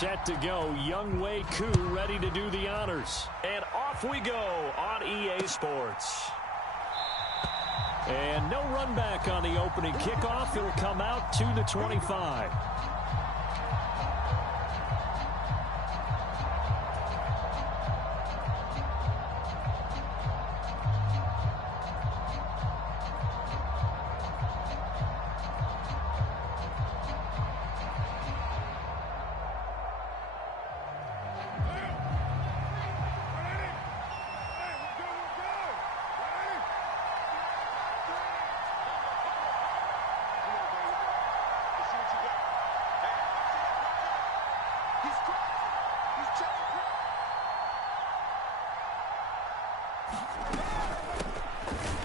set to go. Younghoe Koo ready to do the honors. And off we go on EA Sports. And no run back on the opening kickoff. It'll come out to the 25.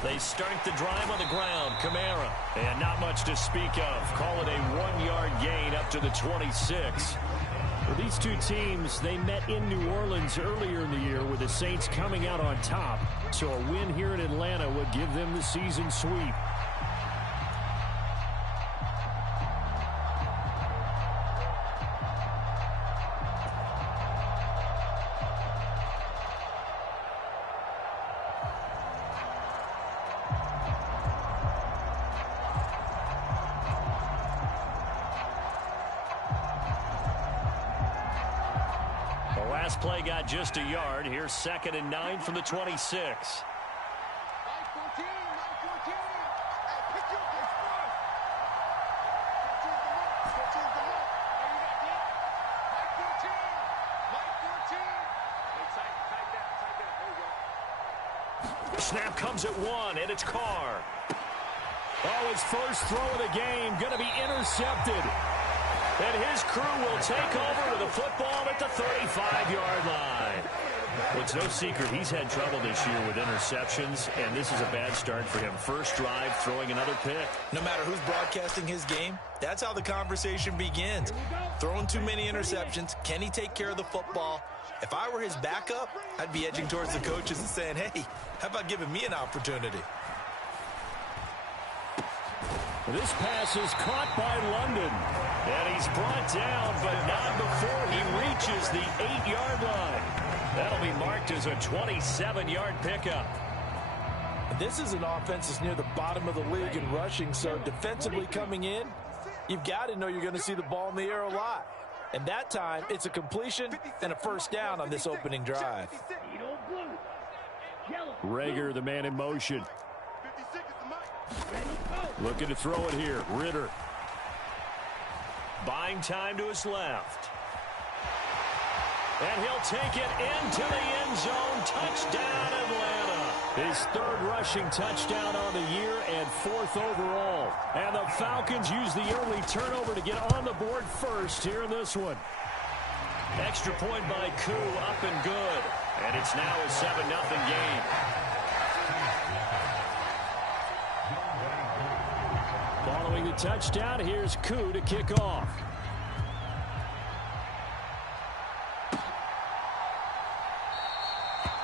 They start the drive on the ground. Kamara. And not much to speak of. Call it a 1-yard gain up to the 26. For these two teams, they met in New Orleans earlier in the year with the Saints coming out on top. So a win here in Atlanta would give them the season sweep. Last play got just a yard. Here's 2nd and 9 from the 26. Snap comes at 1, and it's Carr. Oh, his first throw of the game going to be intercepted. And his crew will take over with a football at the 35-yard line. Well, it's no secret he's had trouble this year with interceptions, and this is a bad start for him. First drive, throwing another pick. No matter who's broadcasting his game, that's how the conversation begins. Throwing too many interceptions, can he take care of the football? If I were his backup, I'd be edging towards the coaches and saying, hey, how about giving me an opportunity? This pass is caught by London. And he's brought down, but not before he reaches the 8-yard line. That'll be marked as a 27-yard pickup. This is an offense that's near the bottom of the league in rushing, so defensively coming in, you've got to know you're going to see the ball in the air a lot. And that time, it's a completion and a first down on this opening drive. Reagor, the man in motion. Looking to throw it here. Ritter. Buying time to his left. And he'll take it into the end zone. Touchdown, Atlanta. His 3rd rushing touchdown on the year and 4th overall. And the Falcons use the early turnover to get on the board first here in this one. Extra point by Koo, up and good. And it's now a 7-0 game. Following the touchdown, here's Koo to kick off.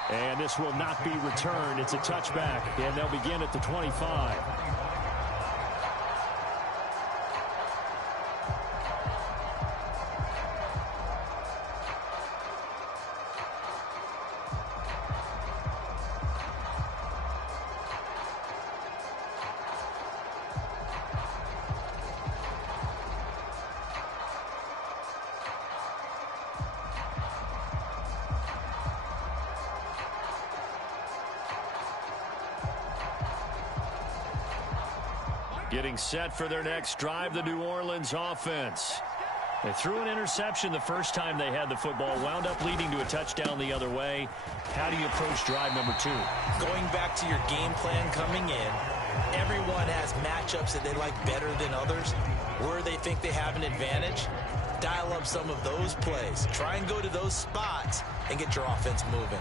And this will not be returned. It's a touchback, and they'll begin at the 25. Getting set for their next drive, the New Orleans offense. They threw an interception the first time they had the football, wound up leading to a touchdown the other way. How do you approach drive number 2? Going back to your game plan coming in, everyone has matchups that they like better than others. Where they think they have an advantage, dial up some of those plays. Try and go to those spots and get your offense moving.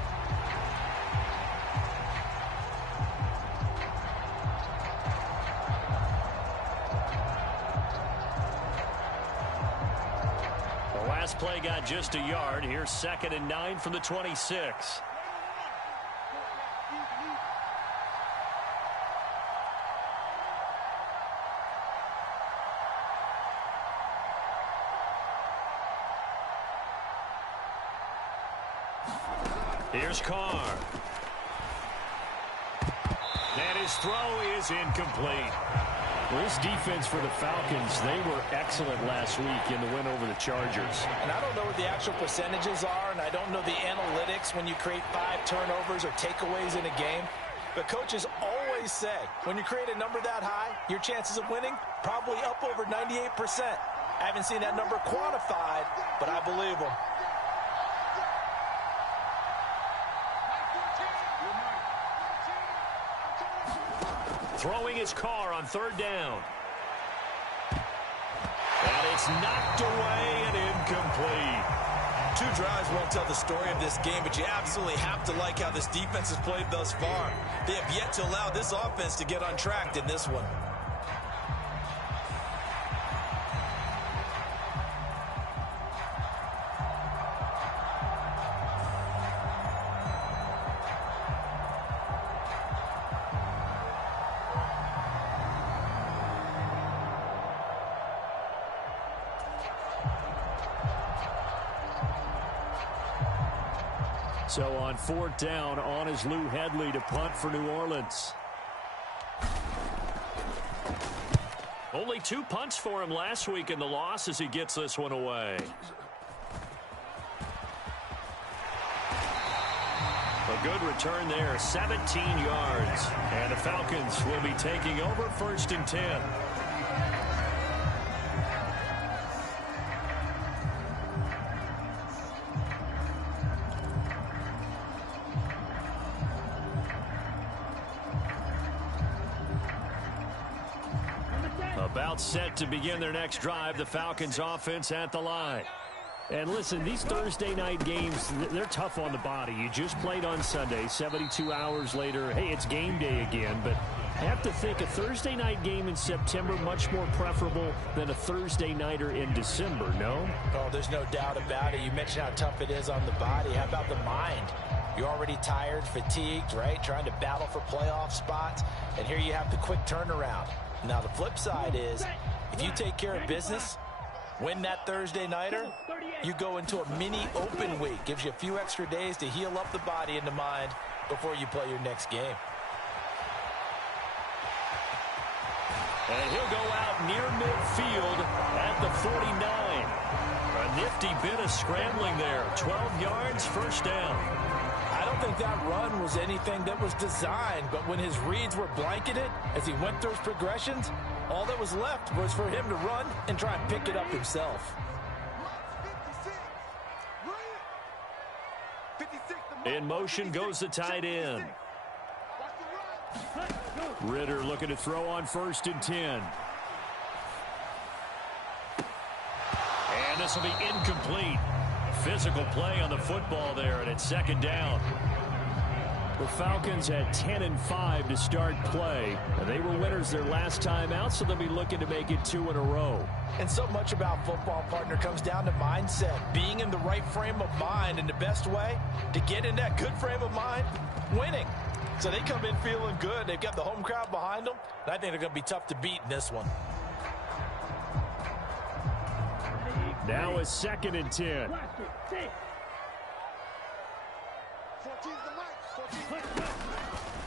Play got just a yard. Here's 2nd and 9 from the 26. Here's Carr. And his throw is incomplete. Well, this defense for the Falcons, they were excellent last week in the win over the Chargers. And I don't know what the actual percentages are, and I don't know the analytics when you create 5 turnovers or takeaways in a game. But coaches always say, when you create a number that high, your chances of winning probably up over 98%. I haven't seen that number quantified, but I believe them. Throwing his Carr on 3rd down. And it's knocked away and incomplete. 2 drives won't tell the story of this game, but you absolutely have to like how this defense has played thus far. They have yet to allow this offense to get untracked in this one. So on 4th down, on is Lou Hedley to punt for New Orleans. Only 2 punts for him last week in the loss as he gets this one away. A good return there, 17 yards. And the Falcons will be taking over 1st and 10. About set to begin their next drive, the Falcons offense at the line. And listen, these Thursday night games, they're tough on the body. You just played on Sunday, 72 hours later, hey, it's game day again. But I have to think a Thursday night game in September much more preferable than a Thursday nighter in December, no? Oh, there's no doubt about it. You mentioned how tough it is on the body. How about the mind? You're already tired, fatigued, right? Trying to battle for playoff spots. And here you have the quick turnaround. Now, the flip side is, if you take care of business, win that Thursday nighter, you go into a mini open week. Gives you a few extra days to heal up the body and the mind before you play your next game. And he'll go out near midfield at the 49. A nifty bit of scrambling there. 12 yards, 1st down. I don't think that run was anything that was designed, but when his reads were blanketed as he went through his progressions, all that was left was for him to run and try and pick it up himself. In motion goes the tight end. Ridder looking to throw on 1st and 10. And this will be incomplete. Physical play on the football there, and it's 2nd down. The Falcons had 10 and 5 to start play. They were winners their last time out, so they'll be looking to make it 2 in a row. And so much about football, partner, comes down to mindset. Being in the right frame of mind, and the best way to get in that good frame of mind, winning. So they come in feeling good. They've got the home crowd behind them, and I think they're going to be tough to beat in this one. Now a 2nd and 10.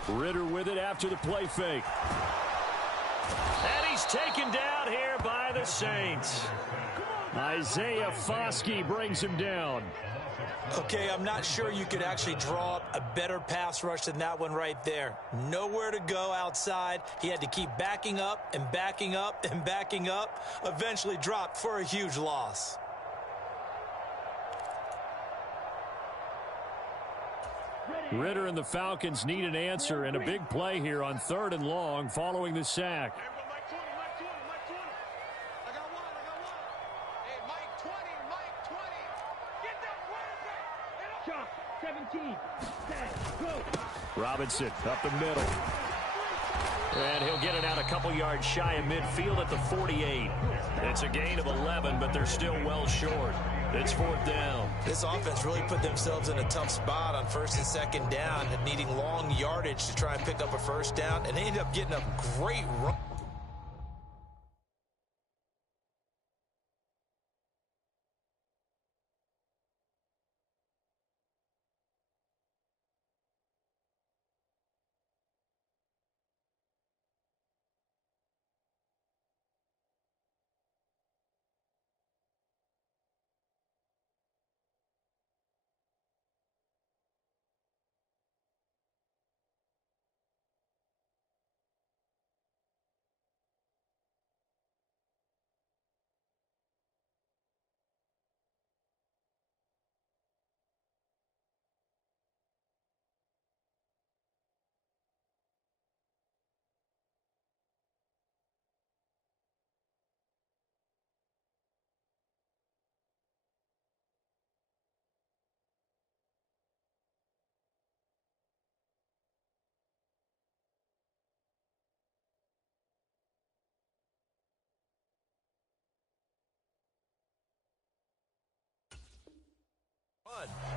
Ridder with it after the play fake. And he's taken down here by the Saints. Isaiah Foskey brings him down. Okay, I'm not sure you could actually draw up a better pass rush than that one right there. Nowhere to go outside. He had to keep backing up and backing up and backing up. Eventually dropped for a huge loss. Ridder and the Falcons need an answer, and a big play here on 3rd and long following the sack. Robinson up the middle. And he'll get it out a couple yards shy of midfield at the 48. It's a gain of 11, but they're still well short. It's 4th down. This offense really put themselves in a tough spot on 1st and 2nd down, needing long yardage to try and pick up a 1st down, and they ended up getting a great run.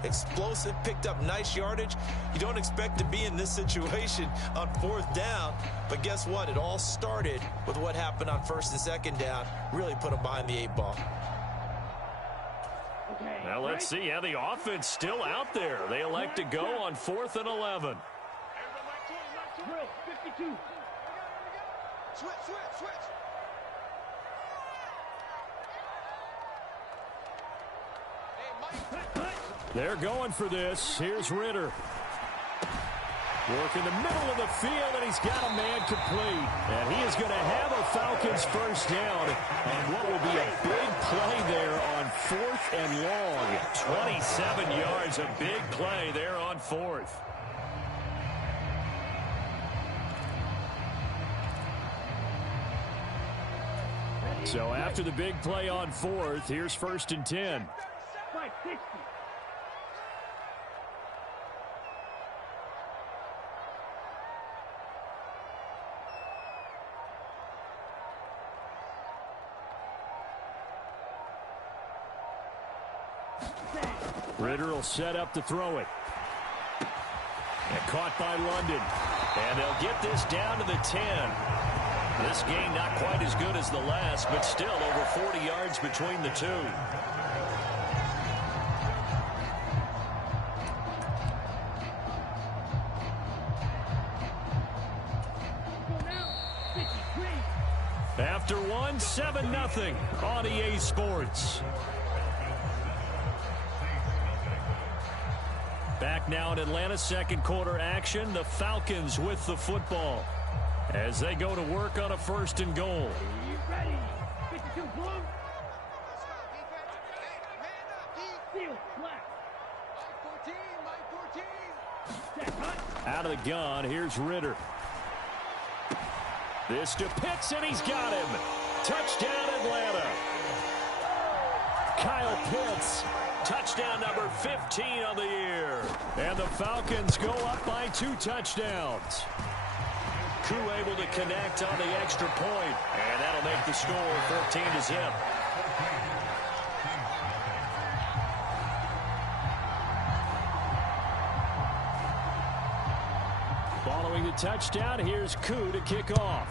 explosive, picked up nice yardage. You don't expect to be in this situation on 4th down, but guess what? It all started with what happened on 1st and 2nd down. Really put them behind the 8 ball. Now let's see how the offense still out there. They elect to go on 4th and 11. 52. Switch. They're going for this. Here's Ritter. Work in the middle of the field, and he's got a man complete. And he is going to have a Falcons first down on what will be a big play there on 4th and long. 27 yards, a big play there on 4th. So after the big play on 4th, here's 1st and 10. 560. Ritter will set up to throw it. And caught by London. And they'll get this down to the 10. This game not quite as good as the last, but still over 40 yards between the two. After one, 7-0 on EA Sports. Back now in Atlanta, second quarter action. The Falcons with the football as they go to work on a 1st and goal. Ready. 52 blue. Field flat. 14. Out of the gun, here's Ritter. This to Pitts, and he's got him. Touchdown, Atlanta. Kyle Pitts. Touchdown number 15 on the year. And the Falcons go up by 2 touchdowns. Koo able to connect on the extra point, and that'll make the score 14-0. Following the touchdown, here's Koo to kick off.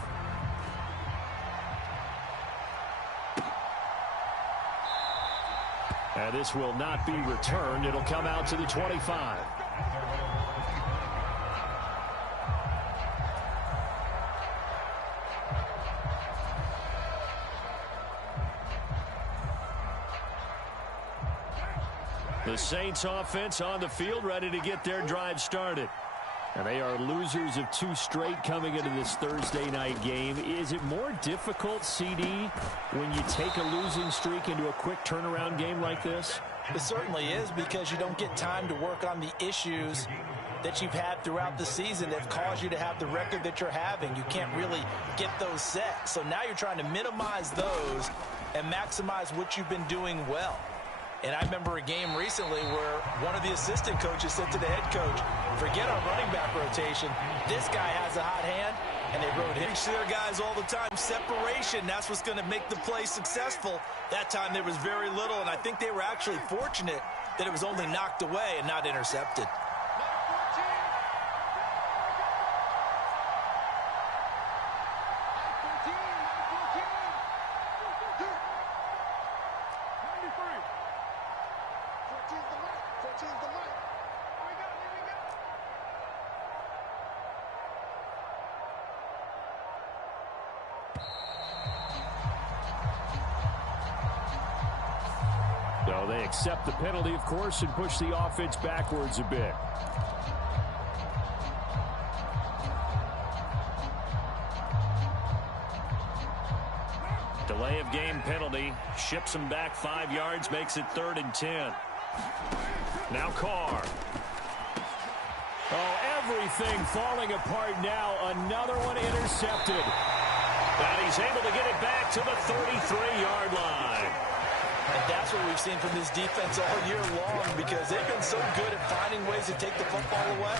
And this will not be returned. It'll come out to the 25. The Saints offense on the field, ready to get their drive started. And they are losers of 2 straight coming into this Thursday night game. Is it more difficult, CD, when you take a losing streak into a quick turnaround game like this? It certainly is, because you don't get time to work on the issues that you've had throughout the season that have caused you to have the record that you're having. You can't really get those set. So now you're trying to minimize those and maximize what you've been doing well. And I remember a game recently where one of the assistant coaches said to the head coach, forget our running back rotation. This guy has a hot hand, and they wrote him to their guys all the time. Separation, that's what's going to make the play successful. That time there was very little, and I think they were actually fortunate that it was only knocked away and not intercepted. So they accept the penalty, of course, and push the offense backwards a bit. Delay of game penalty. Ships them back 5 yards, makes it 3rd and 10. Now Carr. Oh, everything falling apart now. Another one intercepted. And he's able to get it back to the 33-yard line. And that's what we've seen from this defense all year long, because they've been so good at finding ways to take the football away.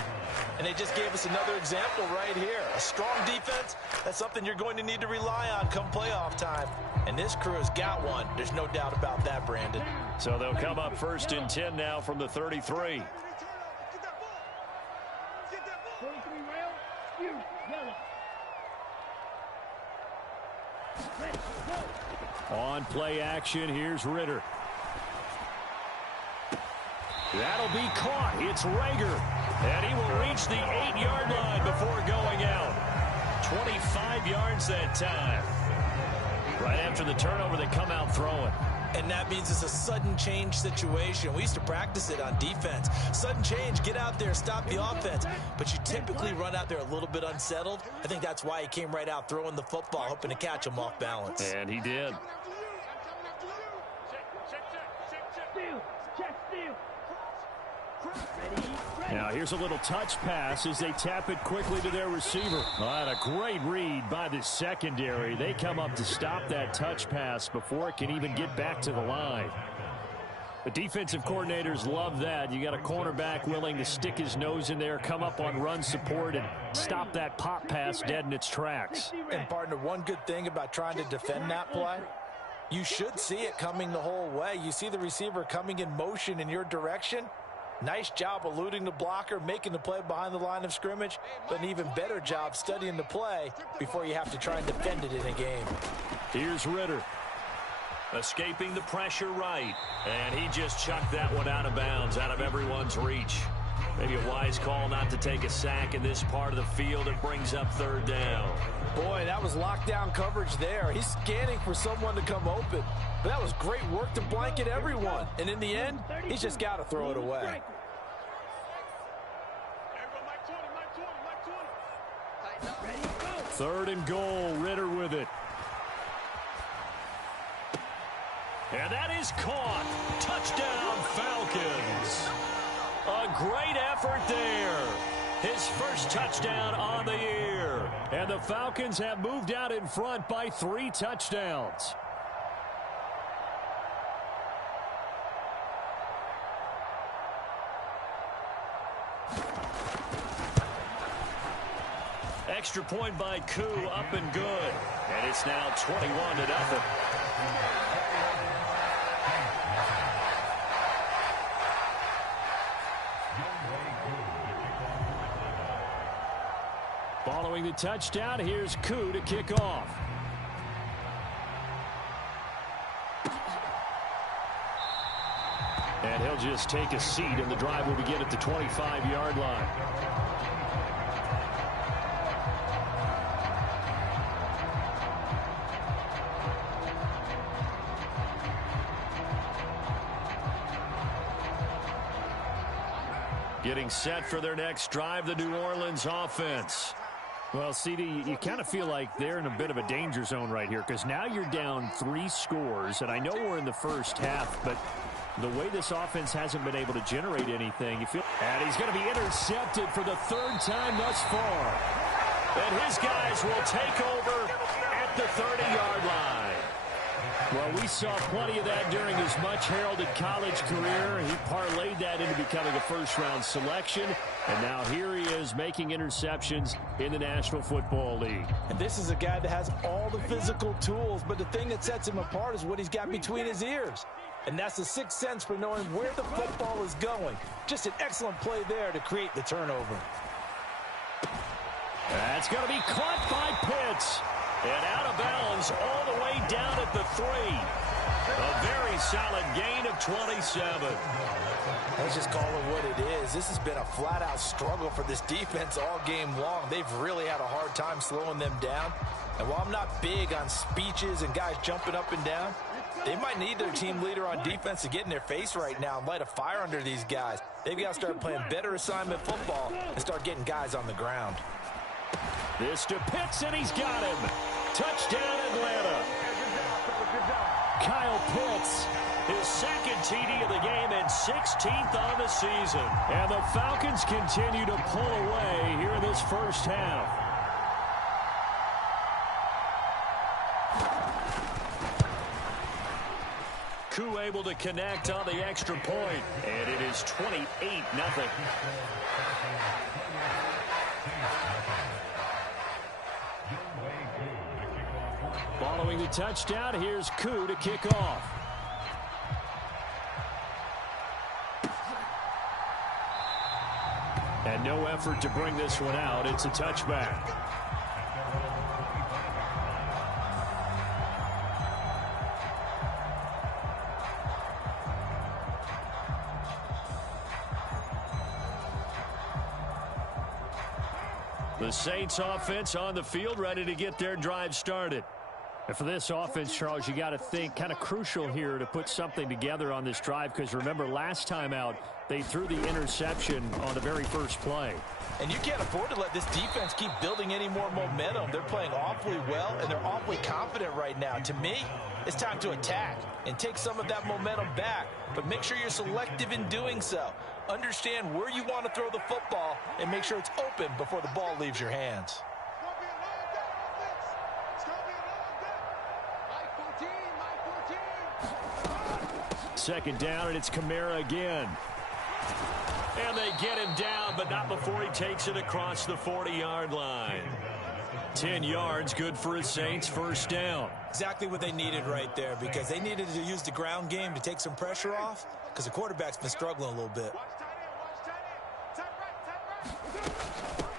And they just gave us another example right here. A strong defense, that's something you're going to need to rely on come playoff time. And this crew has got one. There's no doubt about that, Brandon. So they'll come up 1st and 10 now from the 33. 43 rail, you, yellow. Ready, go. On play action, here's Ritter. That'll be caught. It's Rager. And he will reach the 8-yard line before going out. 25 yards that time. Right after the turnover, they come out throwing. And that means it's a sudden change situation. We used to practice it on defense. Sudden change, get out there, stop the offense. But you typically run out there a little bit unsettled. I think that's why he came right out throwing the football, hoping to catch him off balance. And he did. Steal, check steal. Ready, ready. Now here's a little touch pass as they tap it quickly to their receiver. And a great read by the secondary. They come up to stop that touch pass before it can even get back to the line. The defensive coordinators love that. You got a cornerback willing to stick his nose in there, come up on run support, and stop that pop pass dead in its tracks. And partner, one good thing about trying to defend that play, you should see it coming the whole way. You see the receiver coming in motion in your direction. Nice job eluding the blocker, making the play behind the line of scrimmage, but an even better job studying the play before you have to try and defend it in a game. Here's Ritter. Escaping the pressure right. And he just chucked that one out of bounds, out of everyone's reach. Maybe a wise call not to take a sack in this part of the field. It brings up 3rd down. Boy, that was lockdown coverage there. He's scanning for someone to come open. But that was great work to blanket everyone. And in the end, he's just got to throw it away. Ready, go. 3rd and goal, Ritter with it. And that is caught. Touchdown, Falcons. A great effort there. His first touchdown on the year. And the Falcons have moved out in front by 3 touchdowns. Extra point by Koo, up and good. And it's now 21-0. Following the touchdown, here's Koo to kick off. And he'll just take a seat, and the drive will begin at the 25-yard line. Getting set for their next drive, the New Orleans offense. Well, CD, you kind of feel like they're in a bit of a danger zone right here because now you're down 3 scores, and I know we're in the first half, but the way this offense hasn't been able to generate anything, you feel... And he's going to be intercepted for the 3rd time thus far. And his guys will take over at the 30-yard line. Well, we saw plenty of that during his much-heralded college career. He parlayed that into becoming a first-round selection, and now here he is making interceptions in the National Football League. And this is a guy that has all the physical tools, but the thing that sets him apart is what he's got between his ears. And that's the 6th sense for knowing where the football is going. Just an excellent play there to create the turnover. That's going to be caught by Pitts. And out of bounds all the way down at the 3. A very solid gain of 27. Let's just call it what it is. This has been a flat-out struggle for this defense all game long. They've really had a hard time slowing them down. And while I'm not big on speeches and guys jumping up and down, they might need their team leader on defense to get in their face right now and light a fire under these guys. They've got to start playing better assignment football and start getting guys on the ground. This to Pitts, and he's got him. Touchdown, Atlanta. Kyle Pitts, his 2nd TD of the game and 16th on the season. And the Falcons continue to pull away here in this first half. Koo able to connect on the extra point, and it is 28-0. Following the touchdown, here's Koo to kick off. no effort to bring this one out. It's a touchback. The Saints offense on the field, ready to get their drive started. And for this offense, Charles, you got to think kind of crucial here to put something together on this drive, because remember last time out they threw the interception on the very first play. And you can't afford to let this defense keep building any more momentum. They're playing awfully well, and they're awfully confident right now. To me, it's time to attack and take some of that momentum back, but make sure you're selective in doing so. Understand where you want to throw the football and make sure it's open before the ball leaves your hands. Second down, and it's Kamara again. And they get him down, but not before he takes it across the 40-yard line. 10 yards, good for his Saints, first down. Exactly what they needed right there, because they needed to use the ground game to take some pressure off, because the quarterback's been struggling a little bit.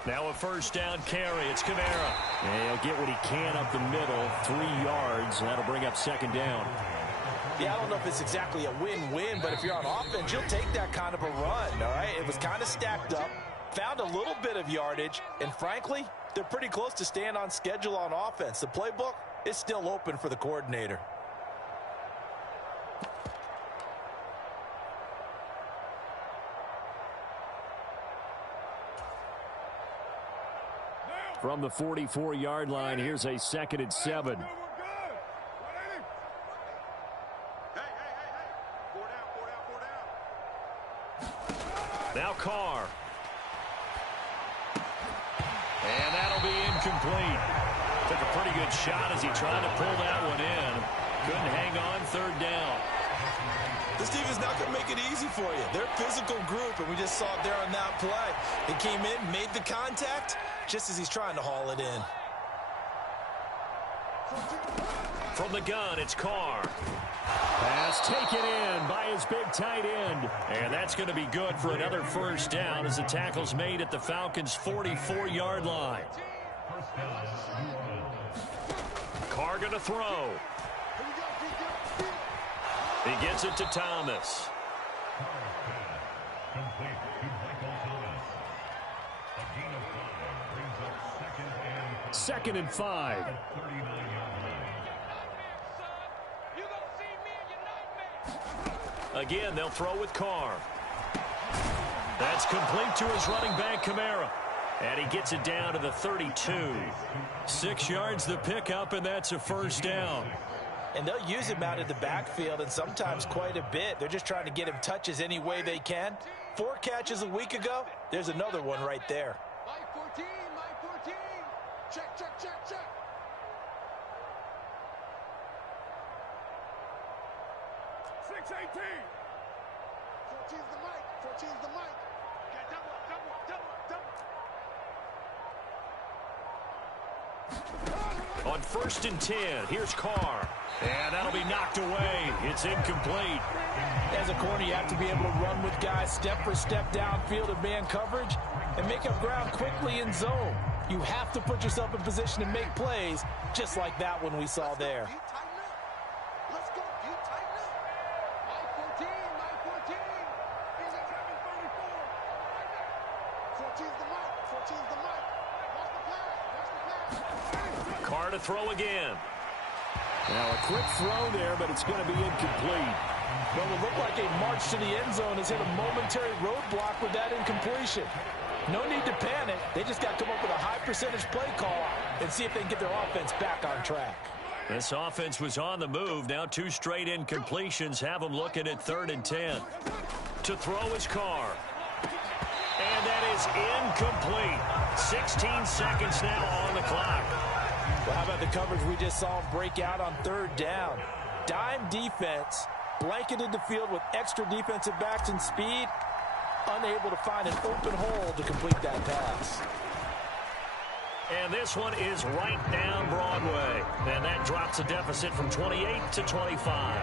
Now a first down carry. It's Kamara. And he'll get what he can up the middle, 3 yards. That'll bring up second down. Yeah, I don't know if it's exactly a win-win, but if you're on offense, you'll take that kind of a run, all right? It was kind of stacked up, found a little bit of yardage, and frankly, they're pretty close to staying on schedule on offense. The playbook is still open for the coordinator. From the 44-yard line, here's a 2nd and 7. Now Carr. And that'll be incomplete. Took a pretty good shot as he tried to pull that one in. Couldn't hang on, third down. This team is not going to make it easy for you. They're a physical group, and we just saw it there on that play. They came in, made the contact, just as he's trying to haul it in. From the gun, it's Carr. Pass taken in by his big tight end. And that's going to be good for another first down as the tackle's made at the Falcons' 44-yard line. Carr going to throw. He gets it to Thomas. Second and 5. Again, they'll throw with Carr. That's complete to his running back, Kamara. And he gets it down to the 32. 6 yards the pickup, and that's a first down. And they'll use him out in the backfield, and sometimes quite a bit. They're just trying to get him touches any way they can. 4 catches a week ago. There's another one right there. Mike 14, Mike 14. Check, check, check, check. 6-18. 14's the mic. 14's the mic. Okay, double up, double up, double up, double up. On 1st and 10, here's Carr. And that'll be knocked away. It's incomplete. As a corner, you have to be able to run with guys step for step downfield in man coverage and make up ground quickly in zone. You have to put yourself in position to make plays, just like that one we saw there. Let's go, dude, tighten up. Mike 14, Mike 14. He's at 734. 14's the mic. 14's the mic. Watch the pass. Watch the pass. Carr to throw again. Now a quick throw there, but it's going to be incomplete. Well, it looked like a march to the end zone has hit a momentary roadblock with that incompletion. No need to panic. They just got to come up with a high percentage play call and see if they can get their offense back on track. This offense was on the move. Now 2 straight incompletions have them looking at 3rd and 10. To throw is Carr. And that is incomplete. 16 seconds now on the clock. Well, how about the coverage we just saw him break out on 3rd down? Dime defense, blanketed the field with extra defensive backs and speed, unable to find an open hole to complete that pass. And this one is right down Broadway. And that drops the deficit from 28 to 25.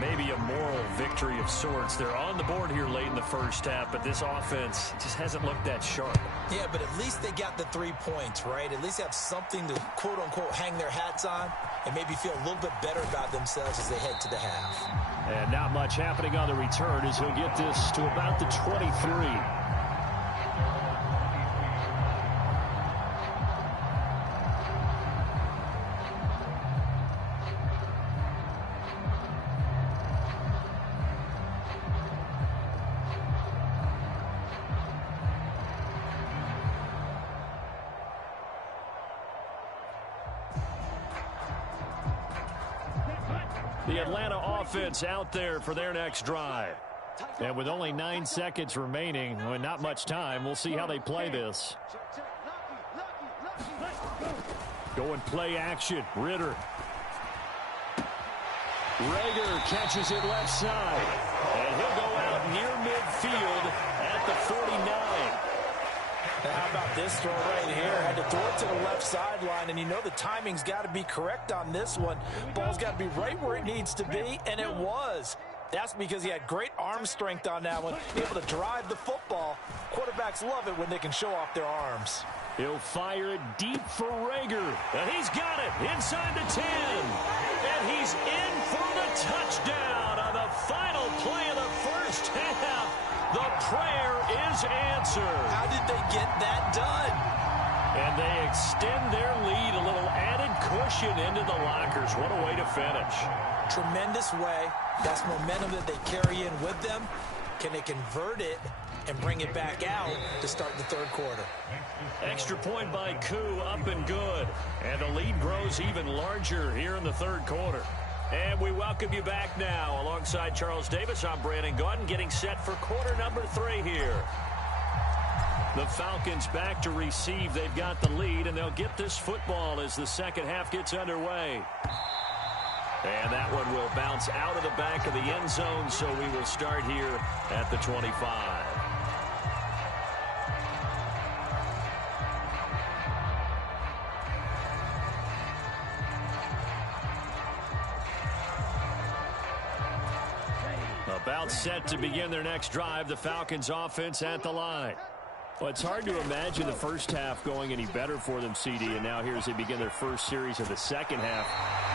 Maybe a moral victory of sorts. They're on the board here late in the first half, but this offense just hasn't looked that sharp. Yeah, but at least they got the 3 points, right? At least have something to, quote-unquote, hang their hats on and maybe feel a little bit better about themselves as they head to the half. And not much happening on the return as he'll get this to about the 23. The Atlanta offense out there for their next drive. And with only 9 seconds remaining, well, not much time, we'll see how they play this. Going play action. Ritter. Reagor catches it left side. And he'll go out near midfield at the 49. How about this throw right here? Had to throw it to the left sideline, and you know the timing's got to be correct on this one. Ball's got to be right where it needs to be, and it was. That's because he had great arm strength on that one, able to drive the football. Quarterbacks love it when they can show off their arms. He'll fire it deep for Reagor. And he's got it inside the 10. And he's in for the touchdown on the final play of the first half. The prayer is answered. How did they get that done? And they extend their lead, a little added cushion into the lockers. What a way to finish. Tremendous way. That's momentum that they carry in with them. Can they convert it and bring it back out to start the third quarter? Extra point by Koo, up and good. And the lead grows even larger here in the third quarter. And we welcome you back now. Alongside Charles Davis, I'm Brandon Gaudin, getting set for quarter number 3 here. The Falcons back to receive. They've got the lead, and they'll get this football as the second half gets underway. And that one will bounce out of the back of the end zone, so we will start here at the 25. About set to begin their next drive, the Falcons offense at the line. Well, it's hard to imagine the first half going any better for them, CD, and now here as they begin their first series of the second half.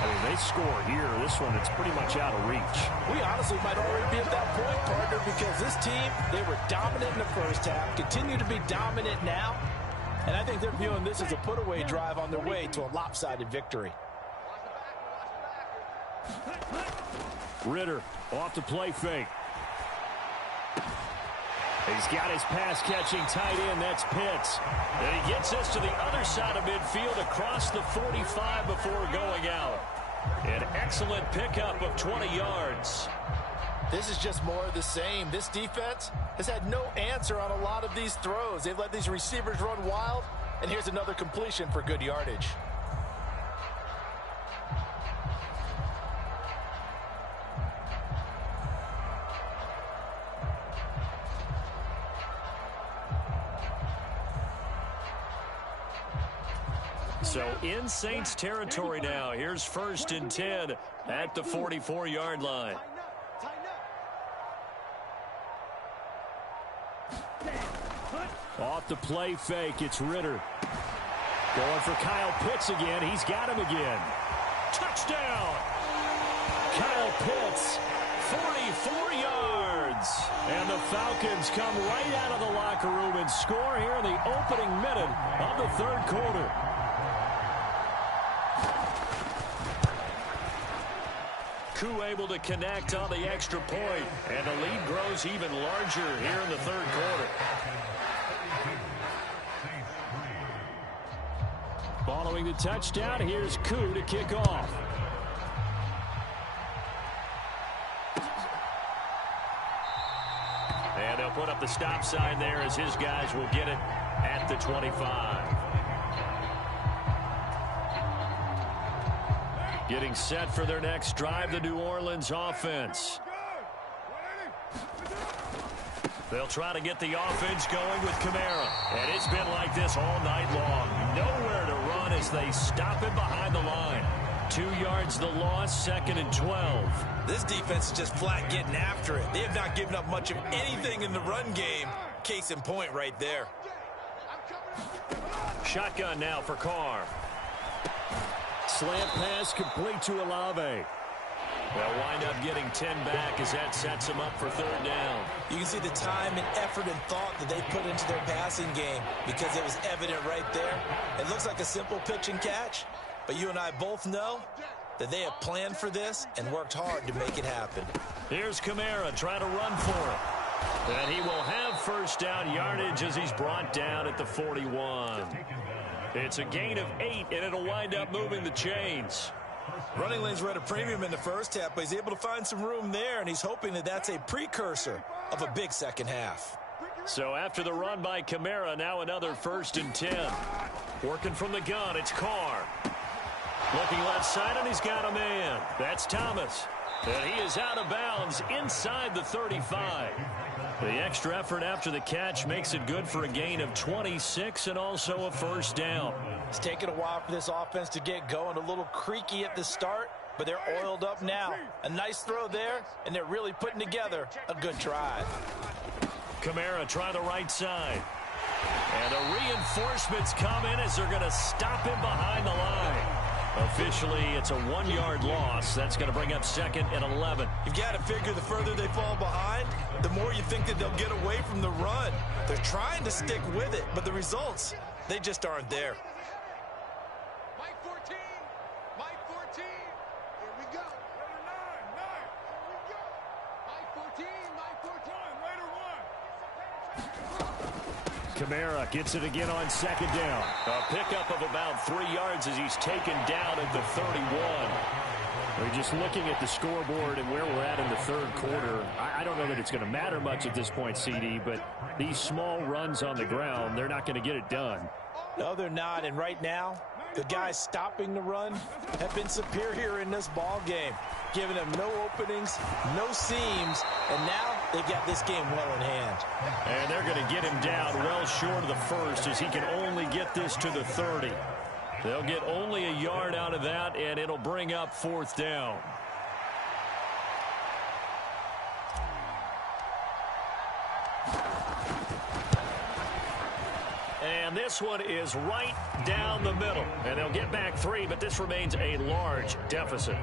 I mean, they score here. This one, it's pretty much out of reach. We honestly might already be at that point, partner, because this team, they were dominant in the first half, continue to be dominant now, and I think they're viewing this as a put-away drive on their way to a lopsided victory. Ritter off the play fake. He's got his pass-catching tight end. That's Pitts. And he gets this to the other side of midfield across the 45 before going out. An excellent pickup of 20 yards. This is just more of the same. This defense has had no answer on a lot of these throws. They've let these receivers run wild, and here's another completion for good yardage. So in Saints territory now. Here's 1st and 10 at the 44-yard line. Off the play fake, it's Ritter. Going for Kyle Pitts again. He's got him again. Touchdown! Kyle Pitts, 44 yards. And the Falcons come right out of the locker room and score here in the opening minute of the third quarter. Koo able to connect on the extra point, and the lead grows even larger here in the third quarter. Following the touchdown, here's Koo to kick off. And they'll put up the stop sign there as his guys will get it at the 25. Getting set for their next drive, the New Orleans offense. They'll try to get the offense going with Kamara. And it's been like this all night long. Nowhere to run as they stop him behind the line. 2 yards the loss, 2nd and 12. This defense is just flat getting after it. They have not given up much of anything in the run game. Case in point right there. Shotgun now for Carr. Slant pass complete to Olave. They'll wind up getting 10 back as that sets them up for 3rd down. You can see the time and effort and thought that they put into their passing game because it was evident right there. It looks like a simple pitch and catch, but you and I both know that they have planned for this and worked hard to make it happen. Here's Kamara trying to run for it. And he will have 1st down yardage as he's brought down at the 41. It's a gain of 8, and it'll wind up moving the chains. Running lanes were at a premium in the first half, but he's able to find some room there, and he's hoping that that's a precursor of a big second half. So after the run by Kamara, now another 1st and 10. Working from the gun, it's Carr. Looking left side, and he's got a man. That's Thomas. And he is out of bounds inside the 35. The extra effort after the catch makes it good for a gain of 26 and also a 1st down. It's taken a while for this offense to get going. A little creaky at the start, but they're oiled up now. A nice throw there, and they're really putting together a good drive. Kamara try the right side. And the reinforcements come in as they're going to stop him behind the line. Officially, it's a 1-yard loss. That's going to bring up 2nd and 11. You've got to figure the further they fall behind, the more you think that they'll get away from the run. They're trying to stick with it, but the results, they just aren't there. Mike 14. Mike 14. Here we go. Raider 9. Here we go. Mike 14. Mike 14. Raider 1. Kamara gets it again on 2nd down. A pickup of about 3 yards as he's taken down at the 31. We're just looking at the scoreboard and where we're at in the 3rd quarter. I don't know that it's going to matter much at this point, CD, but these small runs on the ground, they're not going to get it done. No, they're not. And right now, the guys stopping the run have been superior in this ball game, giving them no openings, no seams, and now they've got this game well in hand. And they're going to get him down well short of the 1st as he can only get this to the 30. They'll get only a yard out of that, and it'll bring up 4th down. And this one is right down the middle. And they'll get back 3, but this remains a large deficit.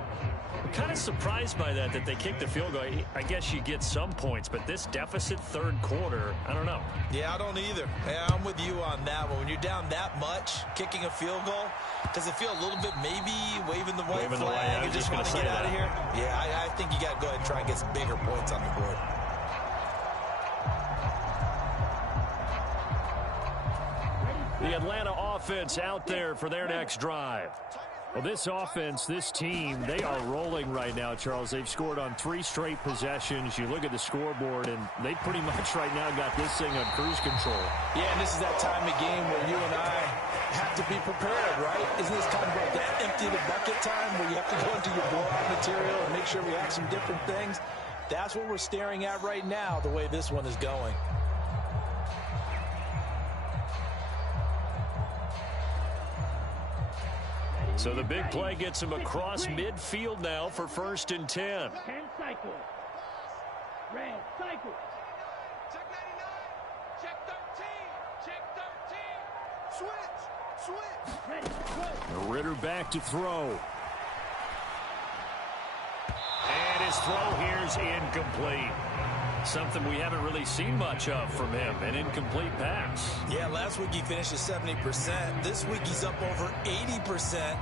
I'm kind of surprised by that they kicked the field goal. I guess you get some points, but this deficit 3rd quarter, I don't know. Yeah, I don't either. Yeah, I'm with you on that one. When you're down that much, kicking a field goal, does it feel a little bit maybe waving the white flag and just want to get out of here? Yeah, I think you got to go ahead and try and get some bigger points on the board. The Atlanta offense out there for their next drive. Well, this offense, this team, they are rolling right now, Charles. They've scored on 3 straight possessions. You look at the scoreboard, and they pretty much right now got this thing on cruise control. Yeah, and this is that time of game where you and I have to be prepared, right? Isn't this kind of like that empty the bucket time where you have to go into your blowout material and make sure we have some different things? That's what we're staring at right now, the way this one is going. So the big play gets him across midfield now for 1st and 10. 10 cycle. Red cycle. Check 99. Check 13. Check 13. Switch. Ready. Go. Ritter back to throw. And his throw here's incomplete. Something we haven't really seen much of from him, an incomplete pass. Yeah, last week he finished at 70%. This week he's up over 80%.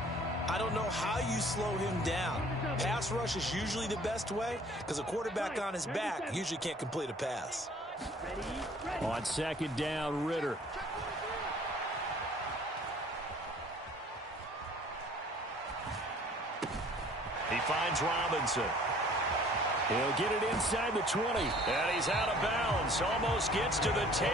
I don't know how you slow him down. Pass rush is usually the best way because a quarterback on his back usually can't complete a pass. On 2nd down, Ritter. He finds Robinson. He'll get it inside the 20. And he's out of bounds. Almost gets to the 10.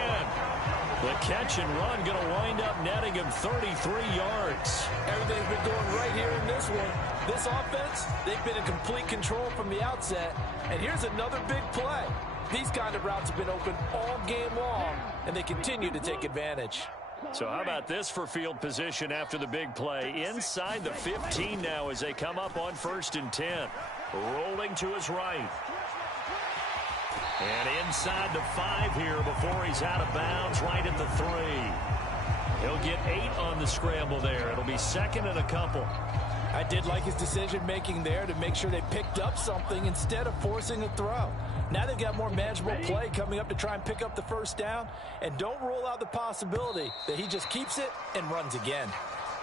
The catch and run going to wind up netting him 33 yards. Everything's been going right here in this one. This offense, they've been in complete control from the outset. And here's another big play. These kind of routes have been open all game long, and they continue to take advantage. So how about this for field position after the big play? Inside the 15 now as they come up on 1st and 10. Rolling to his right. And inside the 5 here before he's out of bounds right at the 3. He'll get 8 on the scramble there. It'll be 2nd and a couple. I did like his decision-making there to make sure they picked up something instead of forcing a throw. Now they've got more manageable play coming up to try and pick up the 1st down. And don't rule out the possibility that he just keeps it and runs again.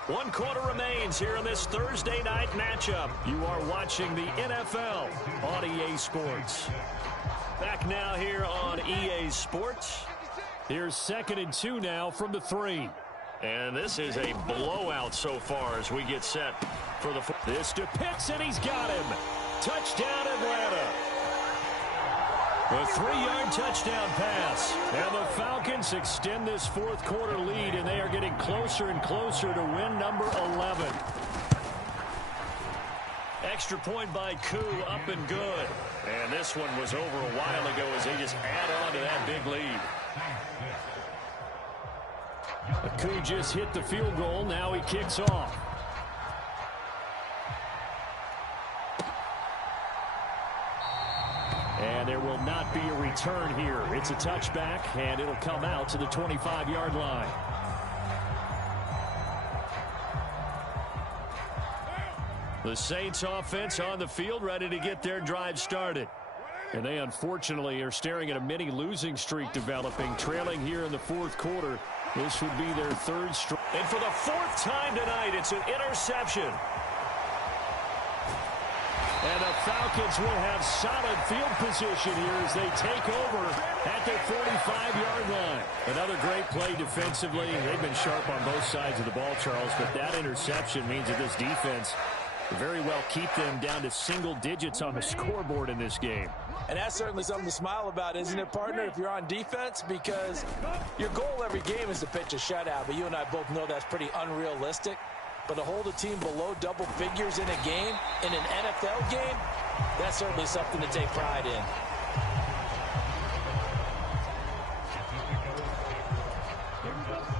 1 quarter remains here in this Thursday night matchup. You are watching the NFL on EA Sports. Back now here on EA Sports. Here's 2nd and 2 now from the 3. And this is a blowout so far as we get set for the... This to Pitts, and he's got him. Touchdown, Atlanta. A 3-yard touchdown pass. And the Falcons extend this 4th quarter lead, and they are getting closer and closer to win number 11. Extra point by Koo, up and good. And this one was over a while ago as they just add on to that big lead. Koo just hit the field goal. Now he kicks off. And there will not be a return here. It's a touchback, and it'll come out to the 25-yard line. The Saints offense on the field, ready to get their drive started. And they unfortunately are staring at a mini losing streak developing, trailing here in the 4th quarter. This would be their 3rd straight. And for the 4th time tonight, it's an interception. And the Falcons will have solid field position here as they take over at their 45-yard line. Another great play defensively. They've been sharp on both sides of the ball, Charles, but that interception means that this defense will very well keep them down to single digits on the scoreboard in this game. And that's certainly something to smile about, isn't it, partner, if you're on defense? Because your goal every game is to pitch a shutout, but you and I both know that's pretty unrealistic. But to hold a team below double figures in a game, in an NFL game, that's certainly something to take pride in.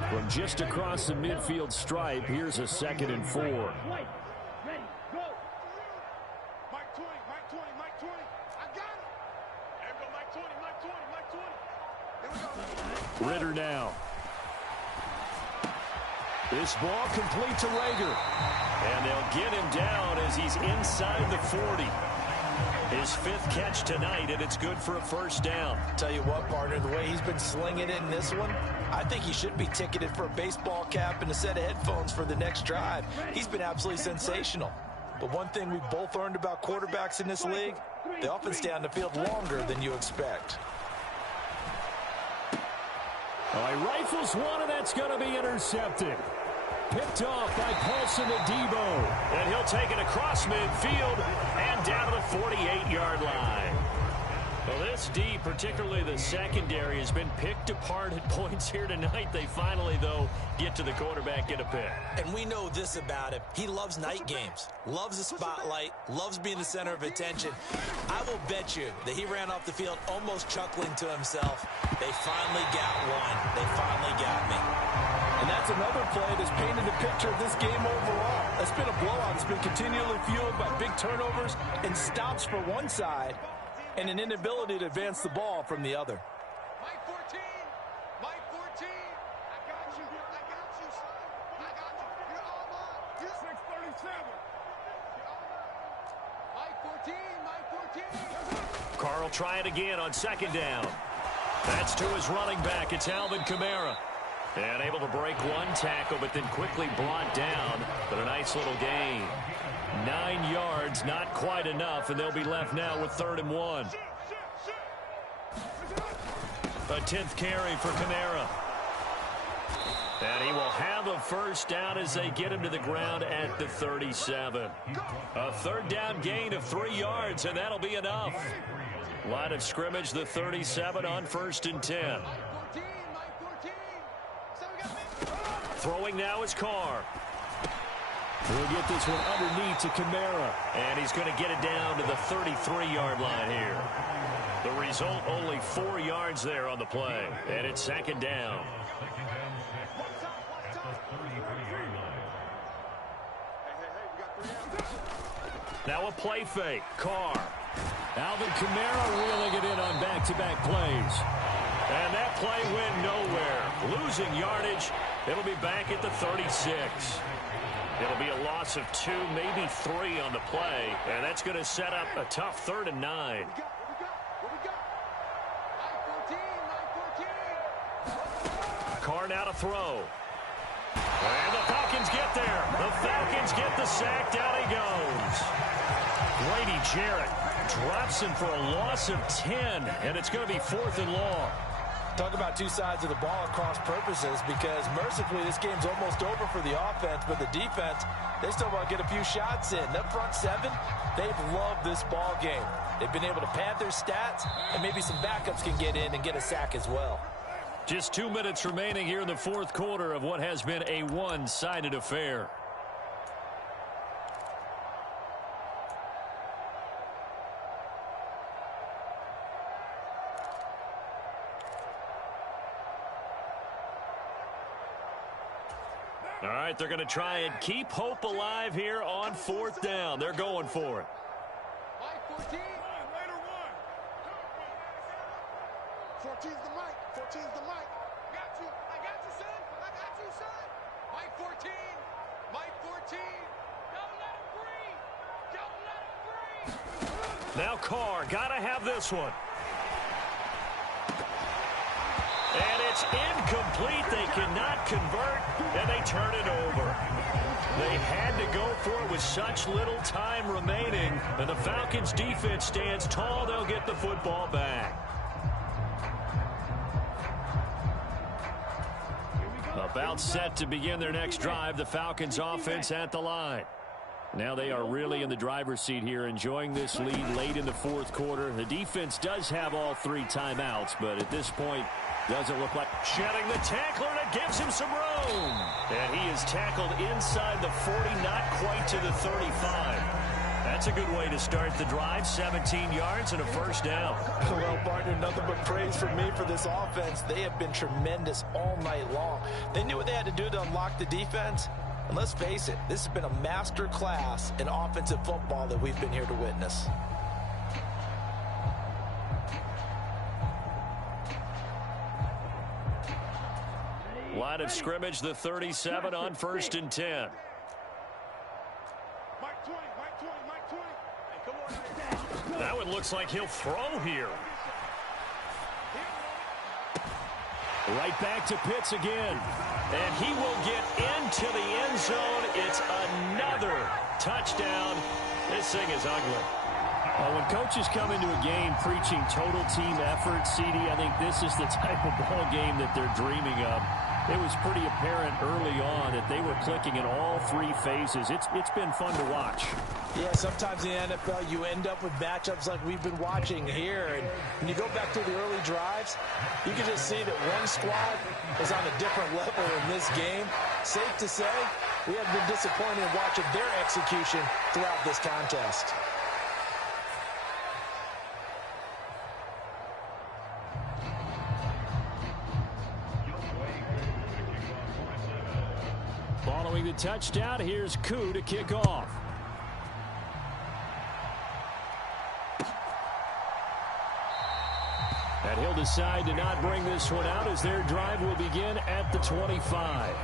From just across the midfield stripe, here's a 2nd and 4. Ritter now. This ball complete to Rager. And they'll get him down as he's inside the 40. His 5th catch tonight, and it's good for a 1st down. Tell you what, partner, the way he's been slinging it in this one, I think he should be ticketed for a baseball cap and a set of headphones for the next drive. He's been absolutely sensational. But one thing we both learned about quarterbacks in this league, they often stay on the field longer than you expect. He rifles one, and that's going to be intercepted. Picked off by Paulson Adebo. And he'll take it across midfield and down to the 48-yard line. Well, this D, particularly the secondary, has been picked apart at points here tonight. They finally, though, get to the quarterback, get a pick. And we know this about him. He loves night games, loves the spotlight, loves being the center of attention. I will bet you that he ran off the field almost chuckling to himself. They finally got one. They finally got me. And that's another play that's painted the picture of this game overall. It's been a blowout. It's been continually fueled by big turnovers and stops for one side and an inability to advance the ball from the other. Mike 14. Mike 14. I got you. I got you, son. I got you. You're all mine. You're 637. Mike 14. Mike 14. Carl try it again on 2nd down. That's to his running back. It's Alvin Kamara. And able to break one tackle, but then quickly brought down. But a nice little gain. 9 yards, not quite enough, and they'll be left now with 3rd and 1. A 10th carry for Kamara. And he will have a 1st down as they get him to the ground at the 37. A 3rd down gain of 3 yards, and that'll be enough. Line of scrimmage, the 37 on 1st and 10. Throwing now is Carr. We'll get this one underneath to Kamara. And he's going to get it down to the 33-yard line here. The result, only 4 yards there on the play. And it's 2nd down. Now a play fake. Carr. Alvin Kamara reeling it in on back-to-back plays. And that play went nowhere. Losing yardage. It'll be back at the 36. It'll be a loss of 2, maybe 3 on the play. And that's going to set up a tough 3rd and 9. Carr now to throw. And the Falcons get there. The Falcons get the sack. Down he goes. Grady Jarrett drops him for a loss of 10. And it's going to be 4th and long. Talk about two sides of the ball at cross purposes, because mercifully this game's almost over for the offense, but the defense, they still want to get a few shots in. That front seven, they've loved this ball game. They've been able to pad their stats, and maybe some backups can get in and get a sack as well. Just 2 minutes remaining here in the 4th quarter of what has been a one-sided affair. All right, they're going to try and keep hope alive here on 4th down. They're going for it. 14. 14's the mic. 14's the mic. Got you. I got you, son. I got you, son. Mike 14. Mike 14. Don't let him breathe. Don't let him breathe. Now Carr, got to have this one. And it's incomplete. They cannot convert, and they turn it over. They had to go for it with such little time remaining, and the Falcons' defense stands tall. They'll get the football back. About set to begin their next drive, the Falcons' offense at the line. Now they are really in the driver's seat here, enjoying this lead late in the 4th quarter. The defense does have all 3 timeouts, but at this point, doesn't look like shedding the tackler, and it gives him some room. And he is tackled inside the 40, not quite to the 35. That's a good way to start the drive. 17 yards and a 1st down. Well, partner, nothing but praise from me for this offense. They have been tremendous all night long. They knew what they had to do to unlock the defense. And let's face it, this has been a master class in offensive football that we've been here to witness. Line of scrimmage, the 37 on 1st and 10. Mike 20. Mike 20. Mike 20. Hey, come on. That one looks like he'll throw here. Right back to Pitts again. And he will get into the end zone. It's another touchdown. This thing is ugly. Well, when coaches come into a game preaching total team effort, CD, I think this is the type of ball game that they're dreaming of. It was pretty apparent early on that they were clicking in all 3 phases. It's been fun to watch. Yeah, sometimes in the NFL you end up with matchups like we've been watching here. And when you go back to the early drives, you can just see that one squad is on a different level in this game. Safe to say, we have been disappointed in watching their execution throughout this contest. Following the touchdown, here's Koo to kick off. And he'll decide to not bring this one out as their drive will begin at the 25.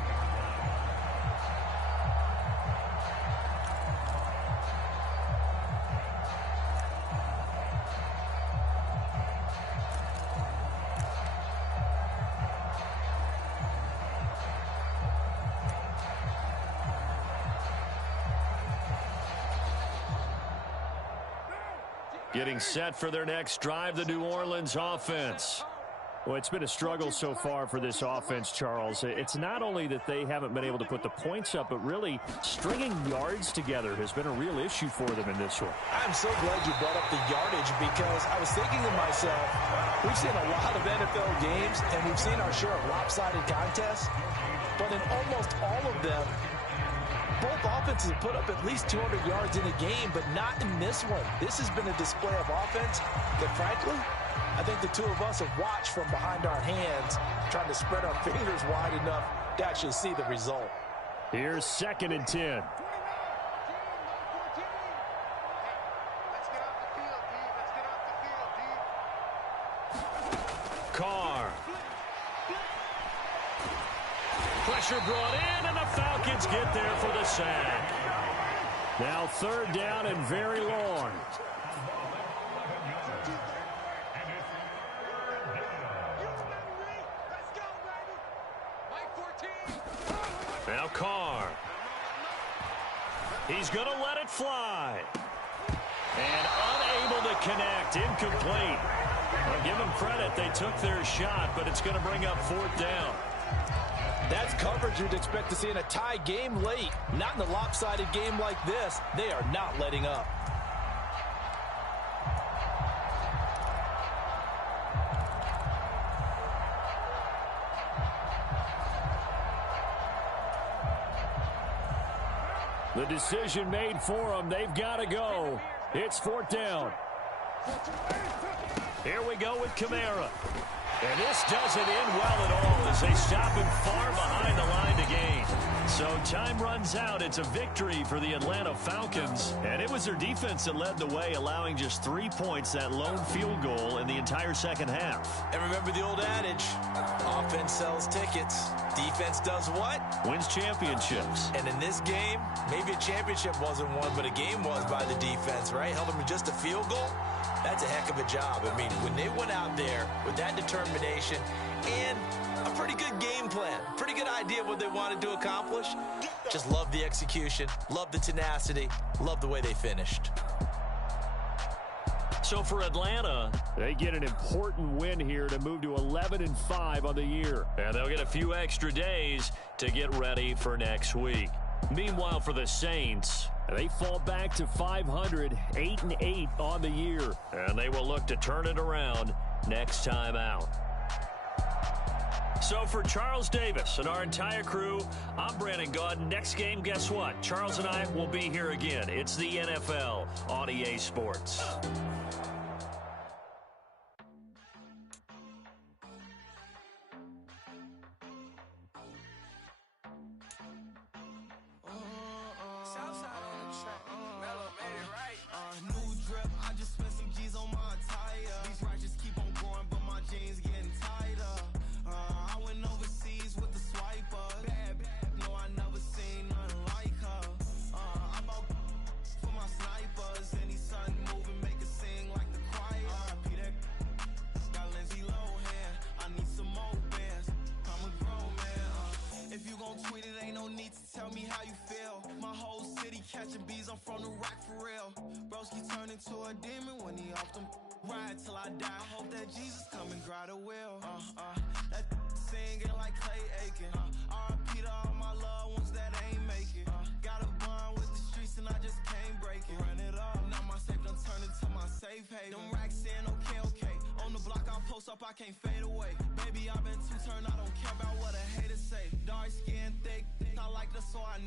Getting set for their next drive, the New Orleans offense. Well, it's been a struggle so far for this offense, Charles. It's not only that they haven't been able to put the points up, but really stringing yards together has been a real issue for them in this one. I'm so glad you brought up the yardage, because I was thinking to myself, we've seen a lot of NFL games, and we've seen our share of lopsided contests, but in almost all of them, both offenses have put up at least 200 yards in a game, but not in this one. This has been a display of offense that, frankly, I think the two of us have watched from behind our hands, trying to spread our fingers wide enough to actually see the result. Here's 2nd and 10. Pressure brought in, and the Falcons get there for the sack. Now 3rd down and very long. Now Carr. He's going to let it fly. And unable to connect. Incomplete. Well, give them credit. They took their shot, but it's going to bring up 4th down. That's coverage you'd expect to see in a tie game late. Not in a lopsided game like this. They are not letting up. The decision made for them. They've got to go. It's 4th down. Here we go with Kamara. And this doesn't end well at all as they stop him far behind the line to gain. So time runs out. It's a victory for the Atlanta Falcons. And it was their defense that led the way, allowing just 3 points, that lone field goal in the entire second half. And remember the old adage, offense sells tickets. Defense does what? Wins championships. And in this game, maybe a championship wasn't won, but a game was by the defense, right? Held them to just a field goal. That's a heck of a job. I mean, when they went out there with that determination and a pretty good game plan, pretty good idea of what they wanted to accomplish, just love the execution, love the tenacity, love the way they finished. So for Atlanta, they get an important win here to move to 11-5 on the year. And they'll get a few extra days to get ready for next week. Meanwhile, for the Saints, they fall back to 500, 8-8 on the year. And they will look to turn it around next time out. So for Charles Davis and our entire crew, I'm Brandon Gaudin. Next game, guess what? Charles and I will be here again. It's the NFL on EA Sports. I can't fade away. Baby, I've been too turned, I don't care about what a hater say. Dark skin, thick, I like the so I